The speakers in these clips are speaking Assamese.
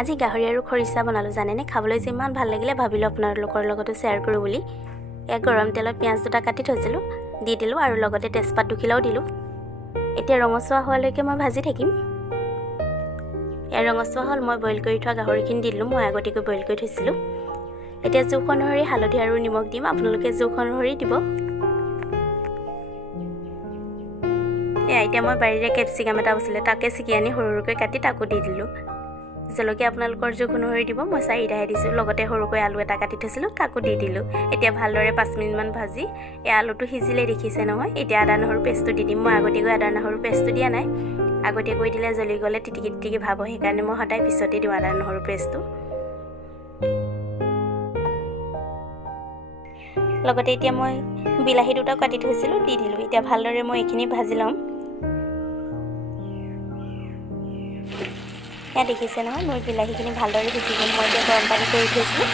আজি গাহৰি আৰু খৰিচা বনালোঁ জানেনে খাবলৈ যে ইমান ভাল লাগিলে ভাবিলোঁ আপোনালোকৰ লগতো শ্বেয়াৰ কৰোঁ বুলি এয়া গৰম তেলত পিঁয়াজ দুটা কাটি থৈছিলোঁ দি দিলোঁ আৰু লগতে তেজপাত দুখিলাও দিলোঁ এতিয়া ৰঙচুৱা হোৱালৈকে মই ভাজি থাকিম এয়া ৰঙচুৱা হ'ল মই বইল কৰি থোৱা গাহৰিখিনি দি দিলোঁ মই আগতীয়াকৈ বইল কৰি থৈছিলোঁ এতিয়া জোখ অনুসৰি হালধি আৰু নিমখ দিম আপোনালোকে জোখ অনুসৰি দিব এতিয়া মই বাৰীৰে কেপচিকাম এটা আছিলে তাকে ছিঙি আনি সৰু সৰুকৈ কাটি তাকো দি দিলোঁ জলকীয়া আপোনালোকৰ জোখ অনুসৰি দিব মই 4টাহে দিছোঁ লগতে সৰুকৈ আলু এটা কাটি থৈছিলোঁ তাকো দি দিলোঁ এতিয়া ভালদৰে 5 মিনিটমান ভাজি এই আলুটো সিজিলে দেখিছে নহয় এতিয়া আদা নহৰু পেষ্টটো দি দিম মই আগতীয়াকৈ আদা নহৰু পেষ্টটো দিয়া নাই আগতীয়াকৈ দিলে জ্বলি গ'লে টিটিকি টিটিকি ভাব হয় সেইকাৰণে মই সদায় পিছতে দিওঁ আদা নহৰু পেষ্টটো লগতে এতিয়া মই বিলাহী দুটাও কাটি থৈছিলোঁ দি দিলোঁ এতিয়া ভালদৰে মই এইখিনি ভাজি ল'ম এয়া দেখিছে নহয় মই বিলাহীখিনি ভালদৰে সিজি গ'ল মই এতিয়া গৰম পানী কৰি থৈছিলোঁ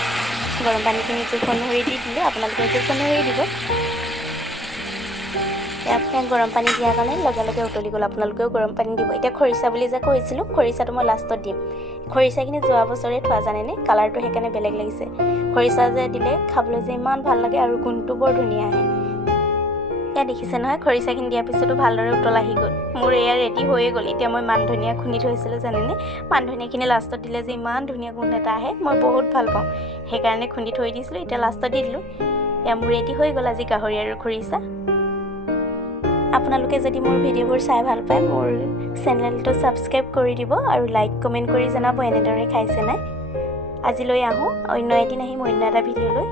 গৰম পানীখিনি জোখ অনুসৰি দি দিলোঁ আপোনালোকে জোখ অনুসৰি দিব আপোনাক গৰম পানী দিয়াৰ কাৰণে লগে লগে উতলি গ'ল আপোনালোকেও গৰম পানী দিব এতিয়া খৰিচা বুলি যে কৈছিলোঁ খৰিচাটো মই লাষ্টত দিম খৰিচাখিনি যোৱা বছৰে থোৱা জানেনে কালাৰটো সেইকাৰণে বেলেগ লাগিছে খৰিচা যে দিলে খাবলৈ যে ইমান ভাল লাগে আৰু গোন্ধটো বৰ ধুনীয়া আহে এয়া দেখিছে নহয় খৰিচাখিনি দিয়াৰ পিছতো ভালদৰে উতল আহি গ'ল মোৰ এয়া ৰেডি হৈয়ে গ'ল এতিয়া মই মান ধনিয়া খুন্দি থৈছিলোঁ জানেনে মান ধনিয়াখিনি লাষ্টত দিলে যে ইমান ধুনীয়া গোন্ধ এটা আহে মই বহুত ভাল পাওঁ সেইকাৰণে খুন্দি থৈ দিছিলোঁ এতিয়া লাষ্টত দি দিলোঁ এয়া মোৰ ৰেডি হৈ গ'ল আজি গাহৰি আৰু খৰিচা আপোনালোকে যদি মোৰ ভিডিঅ'বোৰ চাই ভাল পায় মোৰ চেনেলটো ছাবস্ক্ৰাইব কৰি দিব আৰু লাইক কমেণ্ট কৰি জনাব এনেদৰে খাইছে নাই আজিলৈ আহোঁ অন্য এদিন আহিম অন্য এটা ভিডিঅ'লৈ